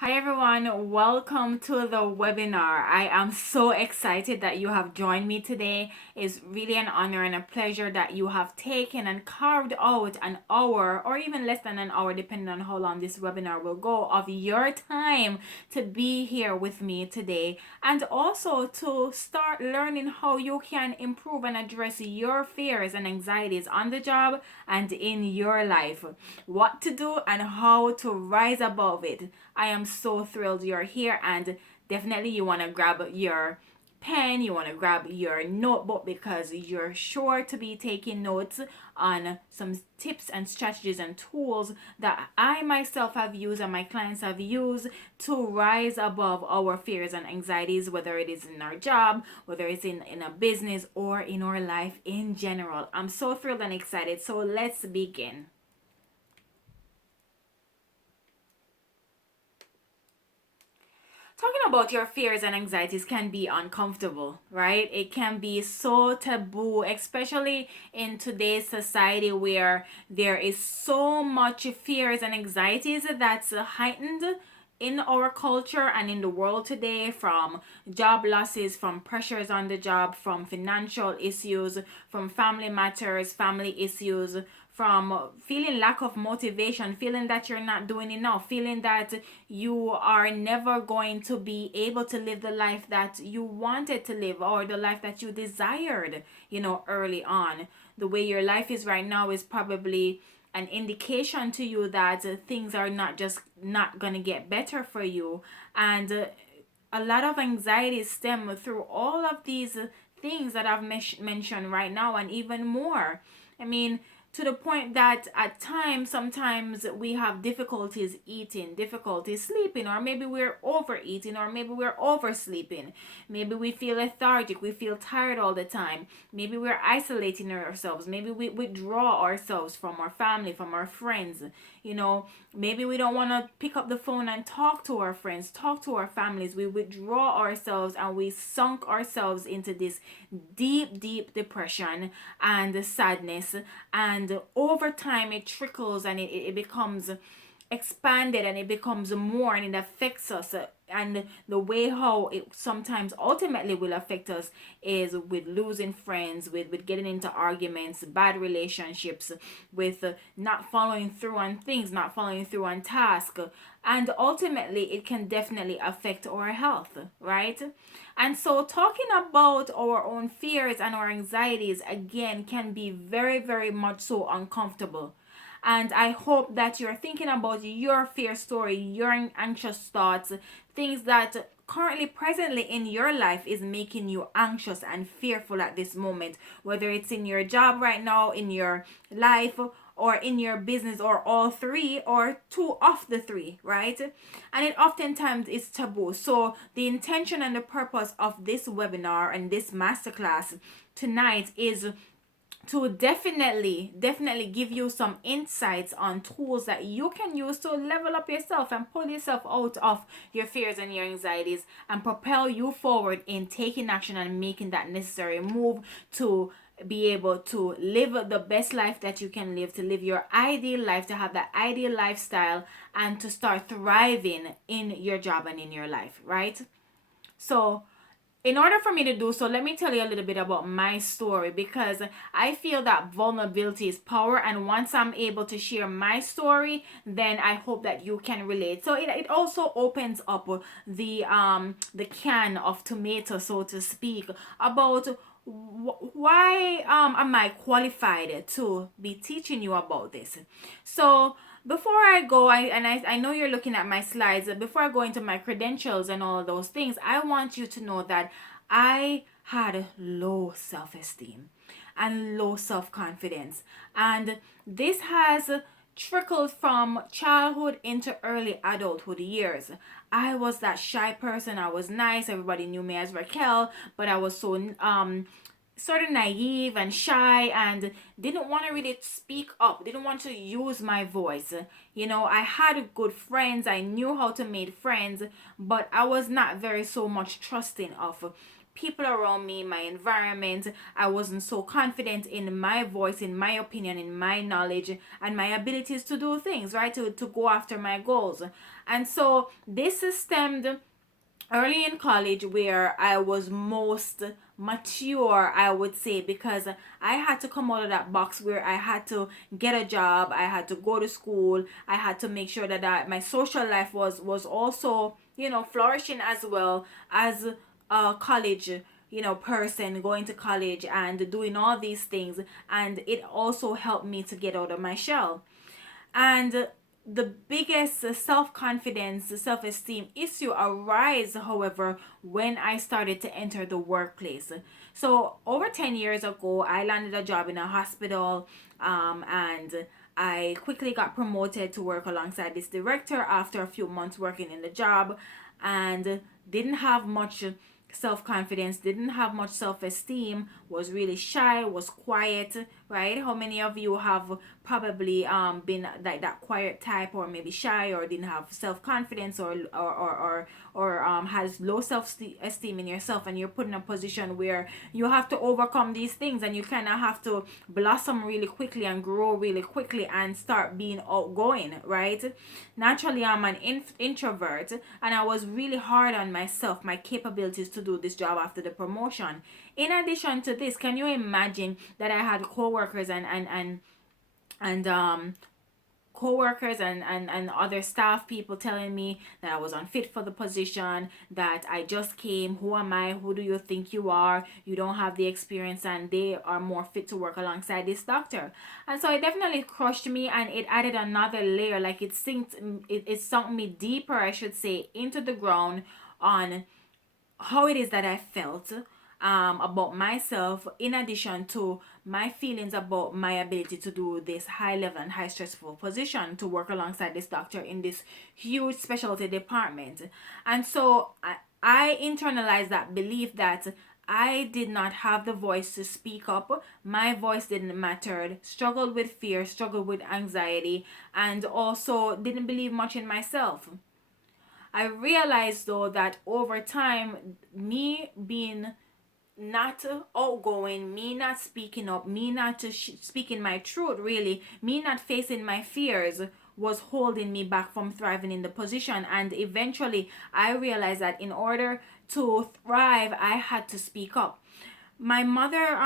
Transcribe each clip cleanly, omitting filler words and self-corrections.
Hi everyone, welcome to the webinar. I am so excited that you have joined me today. It's really an honor and a pleasure that you have taken and carved out an hour or even less than an hour, depending on how long this webinar will go, of your time to be here with me today, and also to start learning how you can improve and address your fears and anxieties on the job and in your life. What to do and how to rise above it. I am so thrilled you're here, and definitely you want to grab your pen, you want to grab your notebook because you're sure to be taking notes on some tips and strategies and tools that I myself have used and my clients have used to rise above our fears and anxieties, whether it is in our job, whether it's in a business, or in our life in general. I'm so thrilled and excited. So let's begin. Talking about your fears and anxieties can be uncomfortable, right? It can be so taboo, especially in today's society where there is so much fears and anxieties that's heightened in our culture and in the world today, from job losses, from pressures on the job, from financial issues, from family matters, family issues, from feeling lack of motivation, feeling that you're not doing enough, feeling that you are never going to be able to live the life that you wanted to live or the life that you desired, early on. The way your life is right now is probably an indication to you that things are not just not going to get better for you. And a lot of anxiety stem through all of these things that I've mentioned right now, and even more. I mean, to the point that at times, sometimes we have difficulties eating, difficulties sleeping, or maybe we're overeating, or maybe we're oversleeping. Maybe we feel lethargic, we feel tired all the time. Maybe we're isolating ourselves. Maybe we withdraw ourselves from our family, from our friends. Maybe we don't want to pick up the phone and talk to our friends, talk to our families. We withdraw ourselves and we sunk ourselves into this deep, deep depression and sadness. And over time, it trickles and it becomes expanded, and it becomes more, and it affects us. And the way how it sometimes ultimately will affect us is with losing friends, with getting into arguments, bad relationships, with not following through on things, not following through on tasks. And ultimately it can definitely affect our health, right? And so talking about our own fears and our anxieties again can be very, very much so uncomfortable. And I hope that you're thinking about your fear story, your anxious thoughts, things that currently presently in your life is making you anxious and fearful at this moment, whether it's in your job right now, in your life, or in your business, or all three, or two of the three, right? And it oftentimes is taboo. So the intention and the purpose of this webinar and this masterclass tonight is to definitely give you some insights on tools that you can use to level up yourself and pull yourself out of your fears and your anxieties, and propel you forward in taking action and making that necessary move to be able to live the best life that you can live, to live your ideal life, to have that ideal lifestyle, and to start thriving in your job and in your life, right? So in order for me to do so, let me tell you a little bit about my story, because I feel that vulnerability is power, and once I'm able to share my story, then I hope that you can relate. So it also opens up the can of tomato, so to speak, about why am I qualified to be teaching you about this. So before I go, I know you're looking at my slides. Before I go into my credentials and all of those things, I want you to know that I had low self-esteem and low self-confidence. And this has trickled from childhood into early adulthood years. I was that shy person. I was nice. Everybody knew me as Raquel, but I was so sort of naive and shy, and didn't want to really speak up, didn't want to use my voice. I had good friends, I knew how to make friends, but I was not very so much trusting of people around me, my environment. I wasn't so confident in my voice, in my opinion, in my knowledge, and my abilities to do things, right? To go after my goals. And so this stemmed early in college, where I was most mature, I would say, because I had to come out of that box where I had to get a job, I had to go to school, I had to make sure that my social life was also, flourishing, as well as a college, person going to college and doing all these things. And it also helped me to get out of my shell. And the biggest self confidence, self esteem issue arise, however, when I started to enter the workplace. So, over 10 years ago, I landed a job in a hospital, and I quickly got promoted to work alongside this director after a few months working in the job, and didn't have much self confidence, didn't have much self esteem, was really shy, was quiet, right? How many of you have probably been like that quiet type, or maybe shy, or didn't have self confidence, or has low self esteem in yourself, and you're put in a position where you have to overcome these things, and you kind of have to blossom really quickly and grow really quickly and start being outgoing, right? Naturally, I'm an introvert, and I was really hard on myself, my capabilities to do this job after the promotion. In addition to this, can you imagine that I had coworkers and co-workers and other staff people telling me that I was unfit for the position, that I just came, who am I, who do you think you are, you don't have the experience, and they are more fit to work alongside this doctor. And so it definitely crushed me, and it added another layer, like it sunk me deeper, I should say, into the ground on how it is that I felt about myself, in addition to my feelings about my ability to do this high level and high stressful position, to work alongside this doctor in this huge specialty department. And so I internalized that belief that I did not have the voice to speak up. My voice didn't matter. Struggled with fear, struggled with anxiety, and also didn't believe much in myself. I realized though that over time, me being not outgoing, me not speaking up, me not speaking my truth, really, me not facing my fears, was holding me back from thriving in the position. And eventually, I realized that in order to thrive, I had to speak up. My mother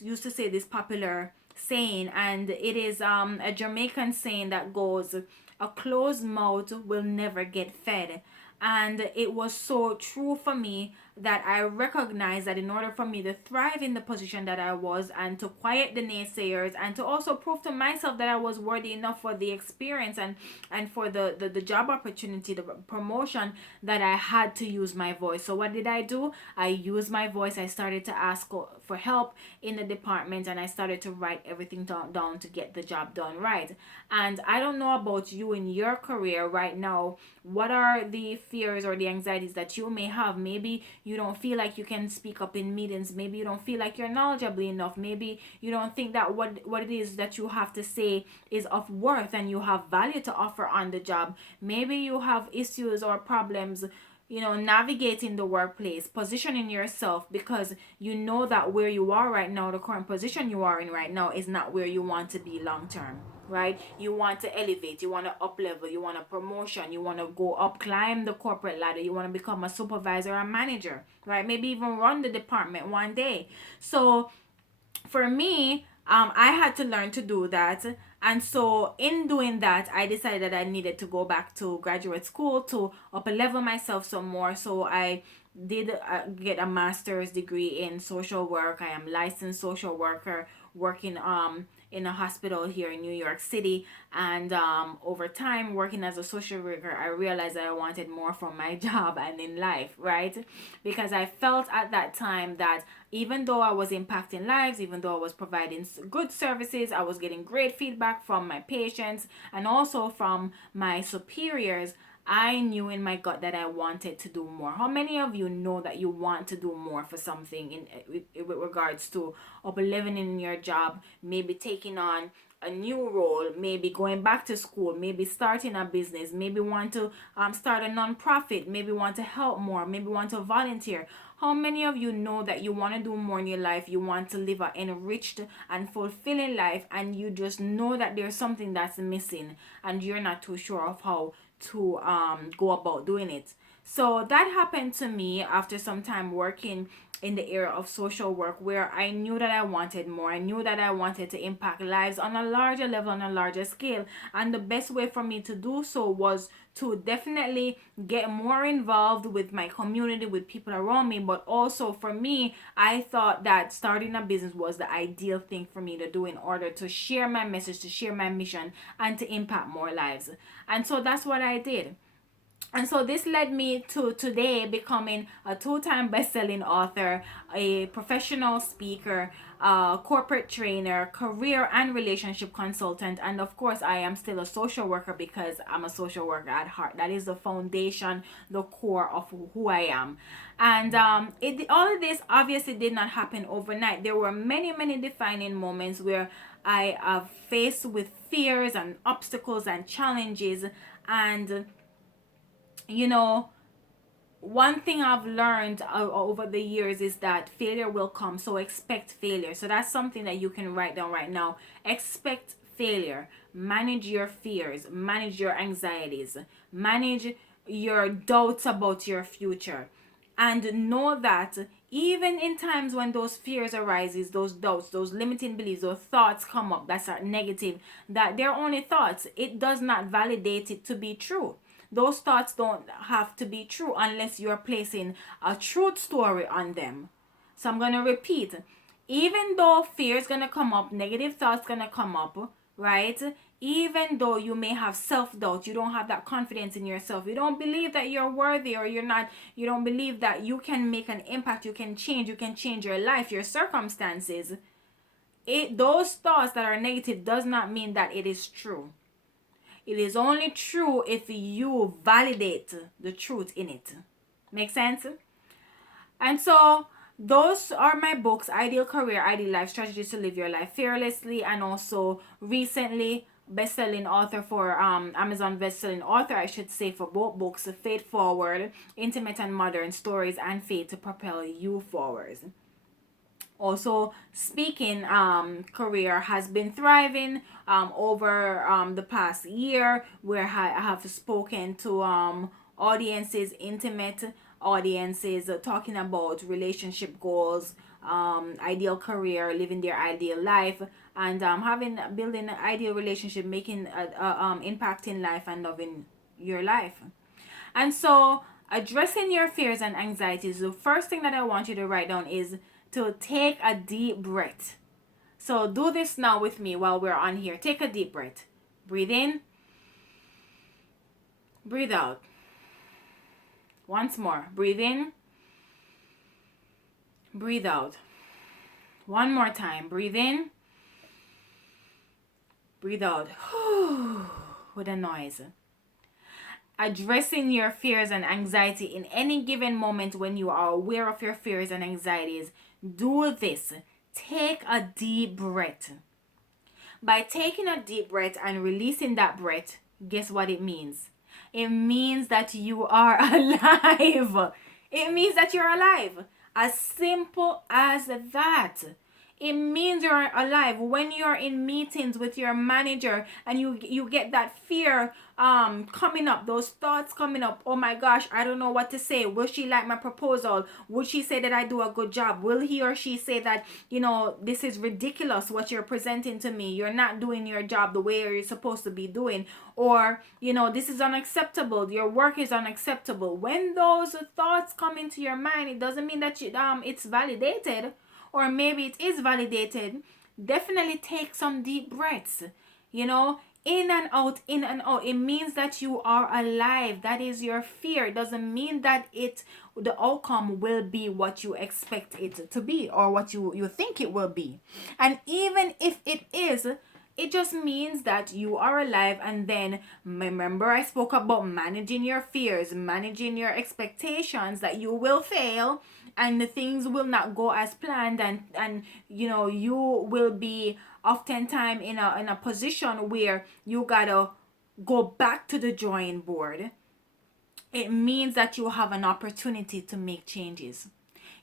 used to say this popular saying, and it is a Jamaican saying that goes, "A closed mouth will never get fed." And it was so true for me, that I recognized that in order for me to thrive in the position that I was, and to quiet the naysayers, and to also prove to myself that I was worthy enough for the experience, and for the job opportunity, the promotion, that I had to use my voice. So what did I do? I used my voice. I started to ask for help in the department, and I started to write everything down to get the job done right. And I don't know about you in your career right now, what are the fears or the anxieties that you may have? Maybe you don't feel like you can speak up in meetings. Maybe you don't feel like you're knowledgeable enough. Maybe you don't think that what it is that you have to say is of worth, and you have value to offer on the job. Maybe you have issues or problems, navigating the workplace, positioning yourself, because you know that where you are right now, the current position you are in right now, is not where you want to be long term, right? You want to elevate, you want to up level, you want a promotion, you want to go up, climb the corporate ladder, you want to become a supervisor or manager, right? Maybe even run the department one day. So for me, I had to learn to do that. And so in doing that, I decided that I needed to go back to graduate school to up level myself some more. So I did get a master's degree in social work. I am licensed social worker, working in a hospital here in New York City. And over time, working as a social worker, I realized that I wanted more from my job and in life, right? Because I felt at that time that even though I was impacting lives, even though I was providing good services, I was getting great feedback from my patients and also from my superiors, I knew in my gut that I wanted to do more. How many of you know that you want to do more for something with regards to up living in your job, maybe taking on a new role, maybe going back to school, maybe starting a business, maybe want to start a non-profit, maybe want to help more, maybe want to volunteer. How many of you know that you want to do more in your life? You want to live an enriched and fulfilling life, and you just know that there's something that's missing, and you're not too sure of how to go about doing it. So that happened to me after some time working in the area of social work, where I knew that I wanted more. I knew that I wanted to impact lives on a larger level, on a larger scale. And the best way for me to do so was to definitely get more involved with my community, with people around me. But also for me, I thought that starting a business was the ideal thing for me to do in order to share my message, to share my mission, and to impact more lives. And so that's what I did. And so this led me to today becoming a two-time best-selling author, a professional speaker, corporate trainer, career and relationship consultant, and of course I am still a social worker because I'm a social worker at heart. That is the foundation, the core of who I am. And all of this obviously did not happen overnight. There were many defining moments where I have faced with fears and obstacles and challenges. And you know, one thing I've learned over the years is that failure will come, so expect failure. So that's something that you can write down right now. Expect failure. Manage your fears, manage your anxieties, manage your doubts about your future, and know that even in times when those fears arises, those doubts, those limiting beliefs, those thoughts come up that are negative, that they're only thoughts. It does not validate it to be true. Those thoughts don't have to be true unless you're placing a truth story on them. So I'm going to repeat. Even though fear is going to come up, negative thoughts going to come up, right? Even though you may have self-doubt, you don't have that confidence in yourself, you don't believe that you're worthy, or you don't believe that you can make an impact, you can change your life, your circumstances. Those thoughts that are negative does not mean that it is true. It is only true if you validate the truth in it. Make sense? And so those are my books: Ideal Career, Ideal Life, Strategies to Live Your Life Fearlessly, and also recently best-selling author for Amazon best-selling author, I should say, for both books: Faith Forward, Intimate and Modern Stories, and Faith to Propel You Forward. Also, speaking career has been thriving over the past year, where I have spoken to audiences, intimate audiences, talking about relationship goals, ideal career, living their ideal life, and building an ideal relationship, making impacting life and loving your life. And so, addressing your fears and anxieties, the first thing that I want you to write down is to take a deep breath. So do this now with me while we're on here. Take a deep breath. Breathe in. Breathe out. Once more. Breathe in. Breathe out. One more time. Breathe in. Breathe out. With a noise. Addressing your fears and anxiety in any given moment when you are aware of your fears and anxieties. Do this. Take a deep breath. By taking a deep breath and releasing that breath, guess what it means? It means that you are alive. It means that you're alive. As simple as that. It means you're alive. When you're in meetings with your manager and you get that fear coming up, those thoughts coming up. Oh my gosh, I don't know what to say. Will she like my proposal? Would she say that I do a good job? Will he or she say that, this is ridiculous what you're presenting to me? You're not doing your job the way you're supposed to be doing. Or, this is unacceptable. Your work is unacceptable. When those thoughts come into your mind, it doesn't mean that it's validated. Or maybe it is validated. Definitely take some deep breaths. In and out, in and out. It means that you are alive. That is your fear. It doesn't mean that the outcome will be what you expect it to be, or what you think it will be. And even if it is, it just means that you are alive. And then remember, I spoke about managing your fears, managing your expectations that you will fail and the things will not go as planned, and you will be oftentimes in a position where you gotta go back to the drawing board, it means that you have an opportunity to make changes.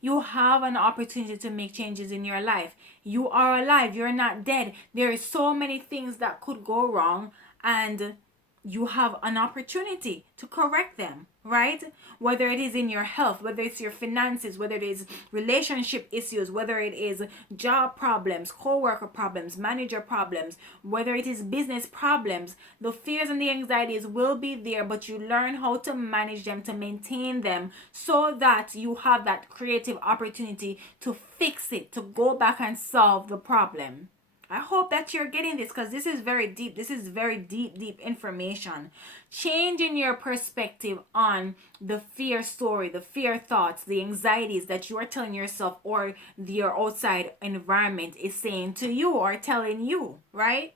You have an opportunity to make changes in your life. You are alive. You're not dead. There is so many things that could go wrong, and you have an opportunity to correct them, right? Whether it is in your health, whether it's your finances, whether it is relationship issues, whether it is job problems, co-worker problems, manager problems, whether it is business problems, the fears and the anxieties will be there, but you learn how to manage them, to maintain them, so that you have that creative opportunity to fix it, to go back and solve the problem. I hope that you're getting this, because this is very deep. This is very deep, deep information. Changing your perspective on the fear story, the fear thoughts, the anxieties that you are telling yourself, or your outside environment is saying to you or telling you, right?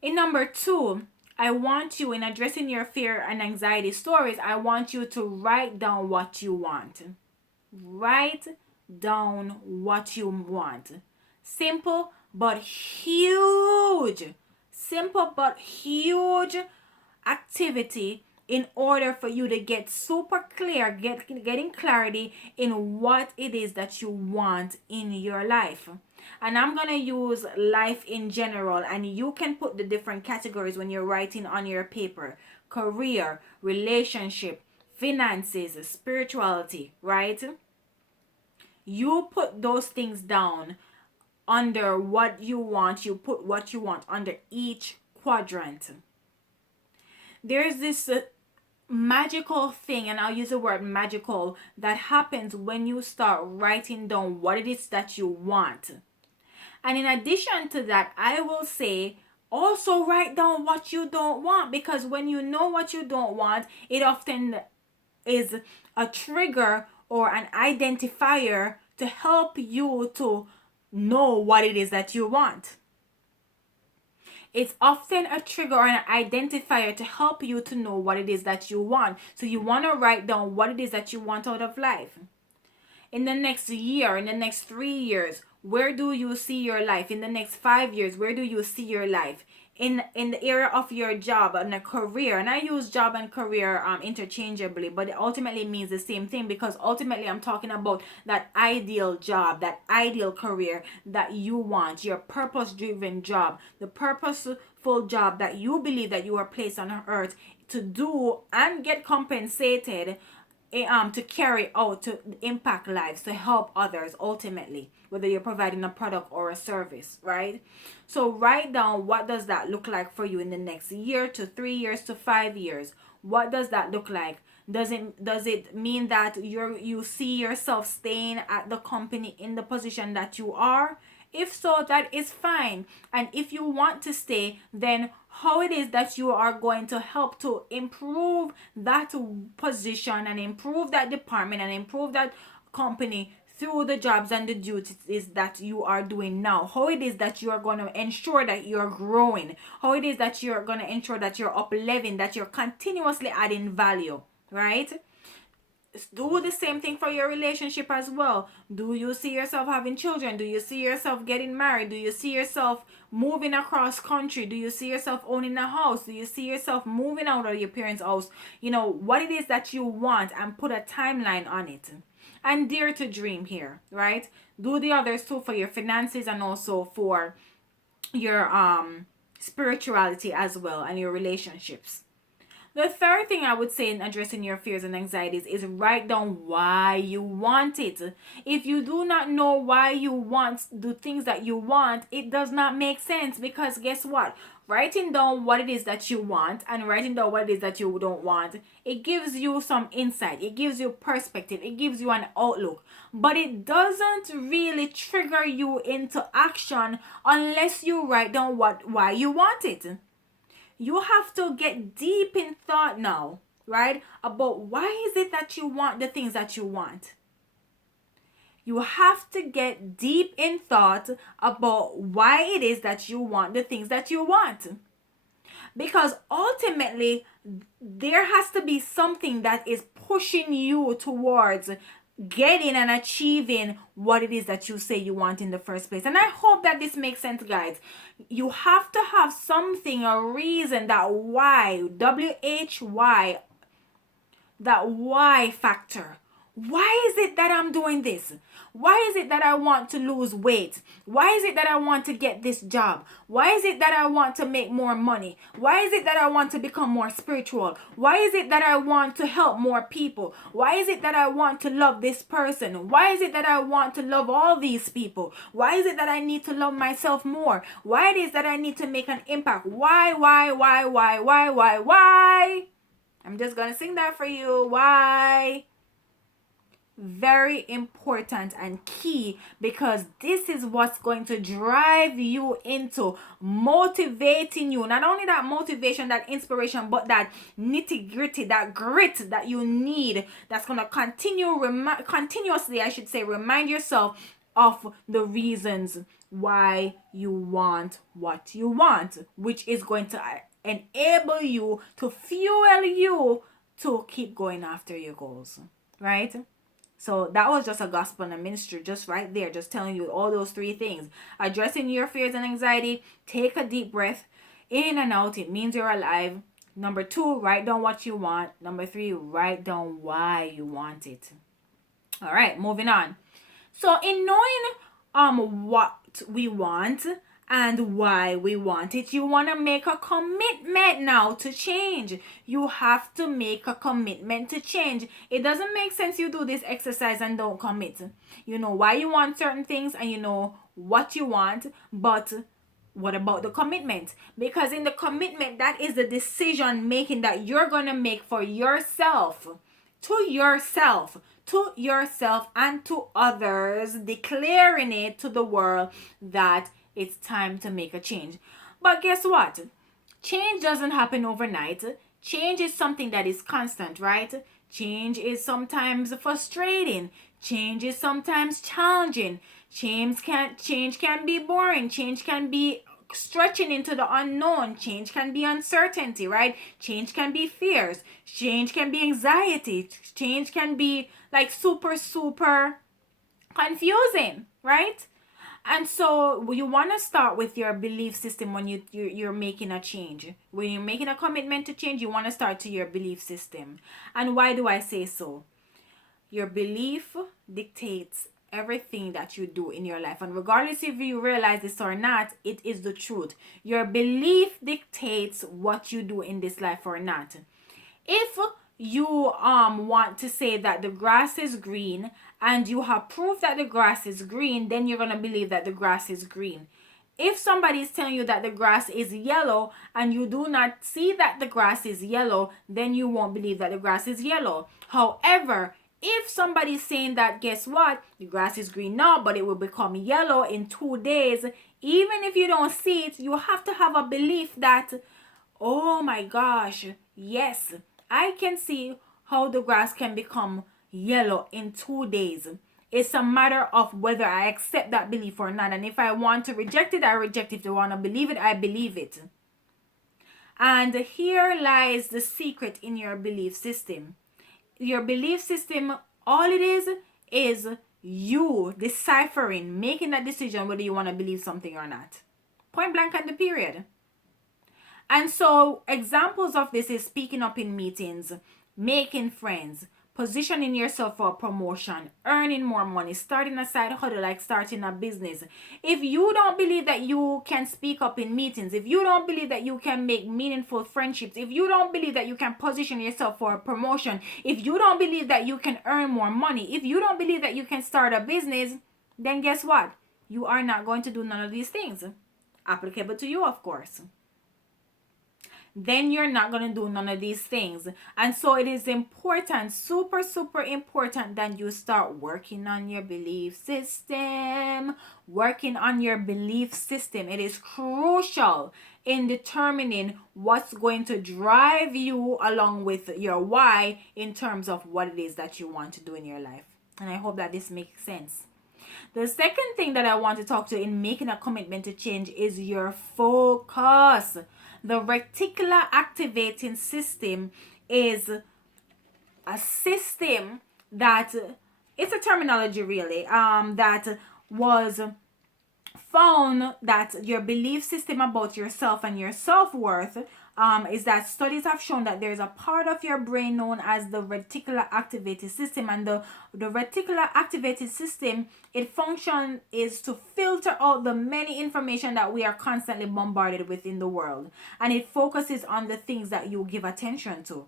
In number two, I want you, in addressing your fear and anxiety stories, I want you to write down what you want. Write down what you want. Simple but huge. Simple but huge activity in order for you to get super clear, getting clarity in what it is that you want in your life. And I'm going to use life in general, and you can put the different categories when you're writing on your paper: career, relationship, finances, spirituality, right? You put those things down under what you want. You put what you want under each quadrant. There's this magical thing, and I'll use the word magical, that happens when you start writing down what it is that you want. And in addition to that, I will say, also write down what you don't want, because when you know what you don't want, it often is a trigger or an identifier to help you to know what it is that you want. It's often a trigger or an identifier to help you to know what it is that you want. So you want to write down what it is that you want out of life. In the next year, in the next 3 years, where do you see your life? In the next 5 years, where do you see your life? In the area of your job and a career, and I use job and career interchangeably, but it ultimately means the same thing, because ultimately I'm talking about that ideal job, that ideal career that you want, your purpose-driven job, the purposeful job that you believe that you are placed on earth to do and get compensated to carry out, to impact lives, to help others ultimately, whether you're providing a product or a service, right? So write down, what does that look like for you in the next year to 3 years to 5 years? What does that look like? Does it mean that you see yourself staying at the company in the position that you are? If so, that is fine. And if you want to stay, then how it is that you are going to help to improve that position and improve that department and improve that company through the jobs and the duties that you are doing now. How it is that you are going to ensure that you're growing. How it is that you're going to ensure that you're up leveling, that you're continuously adding value, right? Do the same thing for your relationship as well. Do you see yourself having children? Do you see yourself getting married? Do you see yourself moving across country? Do you see yourself owning a house? Do you see yourself moving out of your parents' house? You know what it is that you want, and put a timeline on it, and dare to dream here, right? Do the others too, for your finances and also for your spirituality as well, and your relationships. The third thing I would say in addressing your fears and anxieties is write down why you want it. If you do not know why you want the things that you want, it does not make sense, because guess what? Writing down what it is that you want and writing down what it is that you don't want, it gives you some insight, it gives you perspective, it gives you an outlook, but it doesn't really trigger you into action unless you write down why you want it. You have to get deep in thought now, right? About why is it that you want the things that you want. You have to get deep in thought about why it is that you want the things that you want. Because ultimately, there has to be something that is pushing you towards getting and achieving what it is that you say you want in the first place. And I hope that this makes sense, guys. You have to have something, a reason, that why, WHY, that why factor. Why is it that I'm doing this? Why is it that I want to lose weight? Why is it that I want to get this job? Why is it that I want to make more money? Why is it that I want to become more spiritual? Why is it that I want to help more people? Why is it that I want to love this person? Why is it that I want to love all these people? Why is it that I need to love myself more? Why it is that I need to make an impact? Why? I'm just gonna sing that for you. Why? Very important and key, because this is what's going to drive you into motivating you. Not only that motivation, that inspiration, but that nitty gritty, that grit that you need, that's going to continuously, I should say, remind yourself of the reasons why you want what you want, which is going to enable you, to fuel you to keep going after your goals, right? So that was just a gospel and a ministry, just right there, just telling you all those three things. Addressing your fears and anxiety. Take a deep breath in and out. It means you're alive. Number 2, write down what you want. Number 3, write down why you want it. All right, moving on. So in knowing what we want and why we want it, you want to make a commitment now to change. You have to make a commitment to change. It doesn't make sense you do this exercise and don't commit. You know why you want certain things and you know what you want, but what about the commitment? Because in the commitment, that is the decision making that you're going to make for yourself, to yourself, and to others, declaring it to the world that it's time to make a change. But guess what? Change doesn't happen overnight. Change is something that is constant, right? Change is sometimes frustrating. Change is sometimes challenging. Change can be boring. Change can be stretching into the unknown. Change can be uncertainty, right? Change can be fears. Change can be anxiety. Change can be like super confusing, right? And so you want to start with your belief system when you're making a change. When you're making a commitment to change, you want to start to your belief system. And why do I say so? Your belief dictates everything that you do in your life. And regardless if you realize this or not, it is the truth. Your belief dictates what you do in this life or not. If you want to say that the grass is green and you have proof that the grass is green, then you're going to believe that the grass is green. If somebody is telling you that the grass is yellow and you do not see that the grass is yellow, then you won't believe that the grass is yellow. However, if somebody is saying that, guess what, the grass is green now, but it will become yellow in 2 days, even if you don't see it, you have to have a belief that, oh my gosh, yes, I can see how the grass can become yellow in 2 days. It's a matter of whether I accept that belief or not. And if I want to reject it, I reject it. If I want to believe it, I believe it. And here lies the secret in your belief system. Your belief system, all it is you deciphering, making that decision whether you want to believe something or not. Point blank and the period. And so examples of this is speaking up in meetings, making friends, positioning yourself for a promotion, earning more money, starting a side hustle like starting a business. If you don't believe that you can speak up in meetings, if you don't believe that you can make meaningful friendships, if you don't believe that you can position yourself for a promotion, if you don't believe that you can earn more money, if you don't believe that you can start a business, then guess what? You are not going to do none of these things. Applicable to you, of course. Then you're not going to do none of these things. And so it is important, super important, that you start working on your belief system. Working on your belief system. It is crucial in determining what's going to drive you along with your why in terms of what it is that you want to do in your life. And I hope that this makes sense. The second thing that I want to talk to in making a commitment to change is your focus. The reticular activating system is a system that it's a terminology really that was found that your belief system about yourself and your self-worth is that studies have shown that there's a part of your brain known as the reticular activated system, and the reticular activated system, its function is to filter out the many information that we are constantly bombarded with in the world, and it focuses on the things that you give attention to.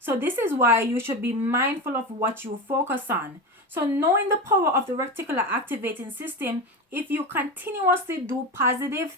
So this is why you should be mindful of what you focus on. So knowing the power of the reticular activating system, if you continuously do positive